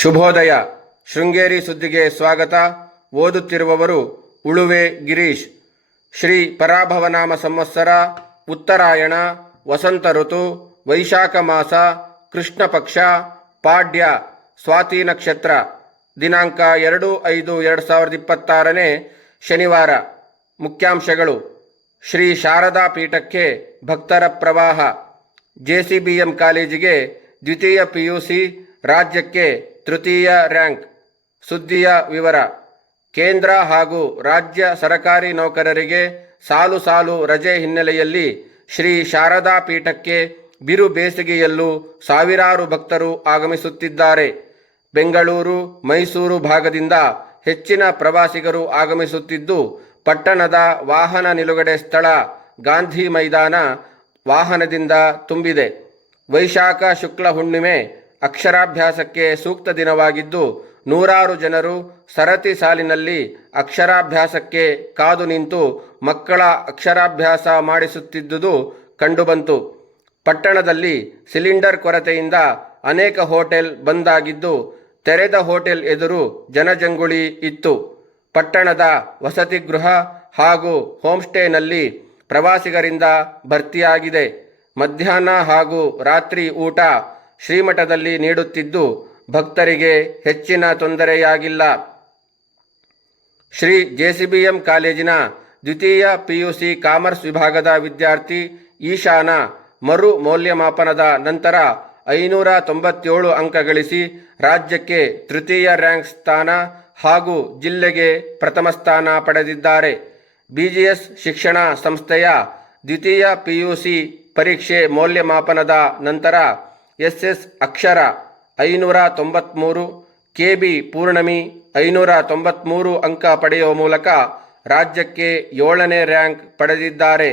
ಶುಭೋದಯ. ಶೃಂಗೇರಿ ಸುದ್ದಿಗೆ ಸ್ವಾಗತ. ಓದುತ್ತಿರುವವರು ಉಳುವೆ ಗಿರೀಶ್. ಶ್ರೀ ಪರಾಭವನಾಮ ಸಂವತ್ಸರ, ಉತ್ತರಾಯಣ, ವಸಂತ ಋತು, ವೈಶಾಖ ಮಾಸ, ಕೃಷ್ಣ ಪಕ್ಷ, ಪಾಡ್ಯ, ಸ್ವಾತಿ ನಕ್ಷತ್ರ. ದಿನಾಂಕ 2/5/2026 ಶನಿವಾರ. ಮುಖ್ಯಾಂಶಗಳು: ಶ್ರೀ ಶಾರದಾ ಪೀಠಕ್ಕೆ ಭಕ್ತರ ಪ್ರವಾಹ. ಜೆಸಿಬಿಎಂ ಕಾಲೇಜಿಗೆ ದ್ವಿತೀಯ ಪಿಯುಸಿ, ರಾಜ್ಯಕ್ಕೆ ತೃತೀಯ ರ್ಯಾಂಕ್. ಸುದ್ದಿಯ ವಿವರ. ಕೇಂದ್ರ ಹಾಗೂ ರಾಜ್ಯ ಸರಕಾರಿ ನೌಕರರಿಗೆ ಸಾಲು ಸಾಲು ರಜೆ ಹಿನ್ನೆಲೆಯಲ್ಲಿ ಶ್ರೀ ಶಾರದಾ ಪೀಠಕ್ಕೆ ಬಿರು ಬೇಸಿಗೆಯಲ್ಲೂ ಸಾವಿರಾರು ಭಕ್ತರು ಆಗಮಿಸುತ್ತಿದ್ದಾರೆ. ಬೆಂಗಳೂರು, ಮೈಸೂರು ಭಾಗದಿಂದ ಹೆಚ್ಚಿನ ಪ್ರವಾಸಿಗರು ಆಗಮಿಸುತ್ತಿದ್ದು, ಪಟ್ಟಣದ ವಾಹನ ನಿಲುಗಡೆ ಸ್ಥಳ ಗಾಂಧಿ ಮೈದಾನ ವಾಹನದಿಂದ ತುಂಬಿದೆ. ವೈಶಾಖ ಶುಕ್ಲ ಹುಣ್ಣಿಮೆ ಅಕ್ಷರಾಭ್ಯಾಸಕ್ಕೆ ಸೂಕ್ತ ದಿನವಾಗಿದ್ದು, ನೂರಾರು ಜನರು ಸರತಿ ಸಾಲಿನಲ್ಲಿ ಅಕ್ಷರಾಭ್ಯಾಸಕ್ಕೆ ಕಾದು ನಿಂತು ಮಕ್ಕಳ ಅಕ್ಷರಾಭ್ಯಾಸ ಮಾಡಿಸುತ್ತಿದ್ದುದು ಕಂಡುಬಂತು. ಪಟ್ಟಣದಲ್ಲಿ ಸಿಲಿಂಡರ್ ಕೊರತೆಯಿಂದ ಅನೇಕ ಹೋಟೆಲ್ ಬಂದ್ ಆಗಿದ್ದು, ತೆರೆದ ಹೋಟೆಲ್ ಎದುರು ಜನಜಂಗುಳಿ ಇತ್ತು. ಪಟ್ಟಣದ ವಸತಿ ಗೃಹ ಹಾಗೂ ಹೋಂಸ್ಟೇನಲ್ಲಿ ಪ್ರವಾಸಿಗರಿಂದ ಭರ್ತಿಯಾಗಿದೆ. ಮಧ್ಯಾಹ್ನ ಹಾಗೂ ರಾತ್ರಿ ಊಟ ಶ್ರೀಮಠದಲ್ಲಿ ನೀಡುತ್ತಿದ್ದು, ಭಕ್ತರಿಗೆ ಹೆಚ್ಚಿನ ತೊಂದರೆಯಾಗಿಲ್ಲ. ಶ್ರೀ ಜೆಸಿಬಿಎಂ ಕಾಲೇಜಿನ ದ್ವಿತೀಯ ಪಿಯುಸಿ ಕಾಮರ್ಸ್ ವಿಭಾಗದ ವಿದ್ಯಾರ್ಥಿ ಈಶಾನ ಮರು ಮೌಲ್ಯಮಾಪನದ ನಂತರ 597 ಅಂಕ ಗಳಿಸಿ ರಾಜ್ಯಕ್ಕೆ ತೃತೀಯ ರ್ಯಾಂಕ್ ಸ್ಥಾನ ಹಾಗೂ ಜಿಲ್ಲೆಗೆ ಪ್ರಥಮ ಸ್ಥಾನ ಪಡೆದಿದ್ದಾರೆ. ಬಿಜಿಎಸ್ ಶಿಕ್ಷಣ ಸಂಸ್ಥೆಯ ದ್ವಿತೀಯ ಪಿಯುಸಿ ಪರೀಕ್ಷೆ ಮೌಲ್ಯಮಾಪನದ ನಂತರ ಎಸ್ಎಸ್ ಅಕ್ಷರ 593, ಕೆಬಿ ಪೂರ್ಣಮಿ 593 ಅಂಕ ಪಡೆಯುವ ಮೂಲಕ ರಾಜ್ಯಕ್ಕೆ 7ನೇ ರ್ಯಾಂಕ್ ಪಡೆದಿದ್ದಾರೆ.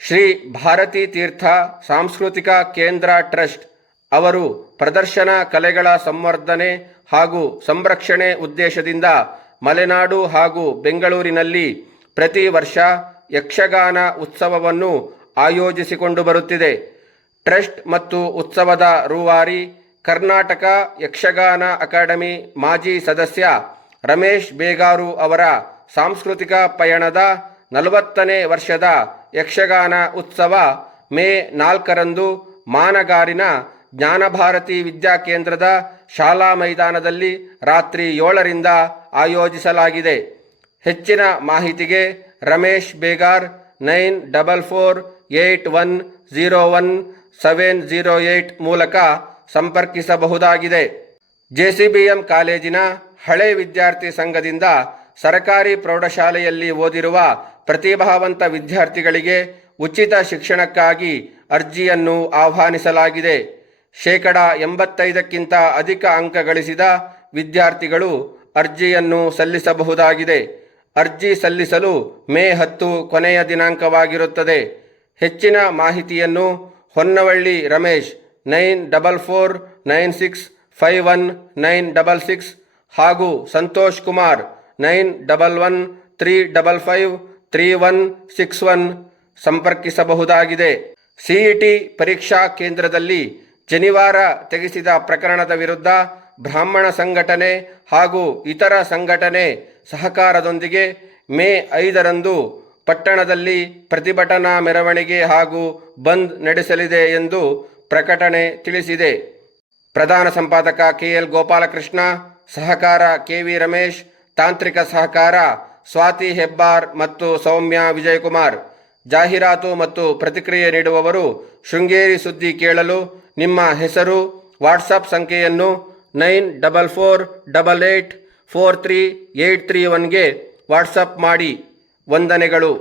ಶ್ರೀ ಭಾರತೀ ತೀರ್ಥ ಸಾಂಸ್ಕೃತಿಕ ಕೇಂದ್ರ ಟ್ರಸ್ಟ್ ಅವರು ಪ್ರದರ್ಶನ ಕಲೆಗಳ ಸಂವರ್ಧನೆ ಹಾಗೂ ಸಂರಕ್ಷಣೆ ಉದ್ದೇಶದಿಂದ ಮಲೆನಾಡು ಹಾಗೂ ಬೆಂಗಳೂರಿನಲ್ಲಿ ಪ್ರತಿ ವರ್ಷ ಯಕ್ಷಗಾನ ಉತ್ಸವವನ್ನು ಆಯೋಜಿಸಿಕೊಂಡು ಬರುತ್ತಿದೆ. ಟ್ರಸ್ಟ್ ಮತ್ತು ಉತ್ಸವದ ರೂವಾರಿ ಕರ್ನಾಟಕ ಯಕ್ಷಗಾನ ಅಕಾಡೆಮಿ ಮಾಜಿ ಸದಸ್ಯ ರಮೇಶ್ ಬೇಗಾರು ಅವರ ಸಾಂಸ್ಕೃತಿಕ ಪಯಣದ 40ನೇ ವರ್ಷದ ಯಕ್ಷಗಾನ ಉತ್ಸವ ಮೇ 4ರಂದು ಮಾನಗಾರಿನ ಜ್ಞಾನಭಾರತಿ ವಿದ್ಯಾಕೇಂದ್ರದ ಶಾಲಾ ಮೈದಾನದಲ್ಲಿ ರಾತ್ರಿ 7ರಿಂದ ಆಯೋಜಿಸಲಾಗಿದೆ. ಹೆಚ್ಚಿನ ಮಾಹಿತಿಗೆ ರಮೇಶ್ ಬೇಗಾರ್ 9448101708 ಮೂಲಕ ಸಂಪರ್ಕಿಸಬಹುದಾಗಿದೆ. ಜೆಸಿಬಿಎಂ ಕಾಲೇಜಿನ ಹಳೆ ವಿದ್ಯಾರ್ಥಿ ಸಂಘದಿಂದ ಸರಕಾರಿ ಪ್ರೌಢಶಾಲೆಯಲ್ಲಿ ಓದಿರುವ ಪ್ರತಿಭಾವಂತ ವಿದ್ಯಾರ್ಥಿಗಳಿಗೆ ಉಚಿತ ಶಿಕ್ಷಣಕ್ಕಾಗಿ ಅರ್ಜಿಯನ್ನು ಆಹ್ವಾನಿಸಲಾಗಿದೆ. 85ಕ್ಕಿಂತ ಅಧಿಕ ಅಂಕ ಗಳಿಸಿದ ವಿದ್ಯಾರ್ಥಿಗಳು ಅರ್ಜಿಯನ್ನು ಸಲ್ಲಿಸಬಹುದಾಗಿದೆ. ಅರ್ಜಿ ಸಲ್ಲಿಸಲು ಮೇ 10 ಕೊನೆಯ ದಿನಾಂಕವಾಗಿರುತ್ತದೆ. ಹೆಚ್ಚಿನ ಮಾಹಿತಿಯನ್ನು ಹೊನ್ನವಳ್ಳಿ ರಮೇಶ್ 9496519666 ಹಾಗೂ ಸಂತೋಷ್ ಕುಮಾರ್ 9113553161 ಸಂಪರ್ಕಿಸಬಹುದಾಗಿದೆ. ಸಿಇಟಿ ಪರೀಕ್ಷಾ ಕೇಂದ್ರದಲ್ಲಿ ಶನಿವಾರ ತೆಗೆಸಿದ ಪ್ರಕರಣದ ವಿರುದ್ಧ ಬ್ರಾಹ್ಮಣ ಸಂಘಟನೆ ಹಾಗೂ ಇತರ ಸಂಘಟನೆ ಸಹಕಾರದೊಂದಿಗೆ ಮೇ 5ರಂದು ಪಟ್ಟಣದಲ್ಲಿ ಪ್ರತಿಭಟನಾ ಮೆರವಣಿಗೆ ಹಾಗೂ ಬಂದ್ ನಡೆಸಲಿದೆ ಎಂದು ಪ್ರಕಟಣೆ ತಿಳಿಸಿದೆ. ಪ್ರಧಾನ ಸಂಪಾದಕ ಕೆಎಲ್ ಗೋಪಾಲಕೃಷ್ಣ, ಸಹಕಾರ ಕೆವಿ ರಮೇಶ್, ತಾಂತ್ರಿಕ ಸಹಕಾರ ಸ್ವಾತಿ ಹೆಬ್ಬಾರ್ ಮತ್ತು ಸೌಮ್ಯ ವಿಜಯಕುಮಾರ್. ಜಾಹೀರಾತು ಮತ್ತು ಪ್ರತಿಕ್ರಿಯೆ ನೀಡುವವರು ಶೃಂಗೇರಿ ಸುದ್ದಿ ಕೇಳಲು ನಿಮ್ಮ ಹೆಸರು, ವಾಟ್ಸಪ್ ಸಂಖ್ಯೆಯನ್ನು 9448843831ಗೆ ವಾಟ್ಸಪ್ ಮಾಡಿ. ವಂದನೆಗಳು.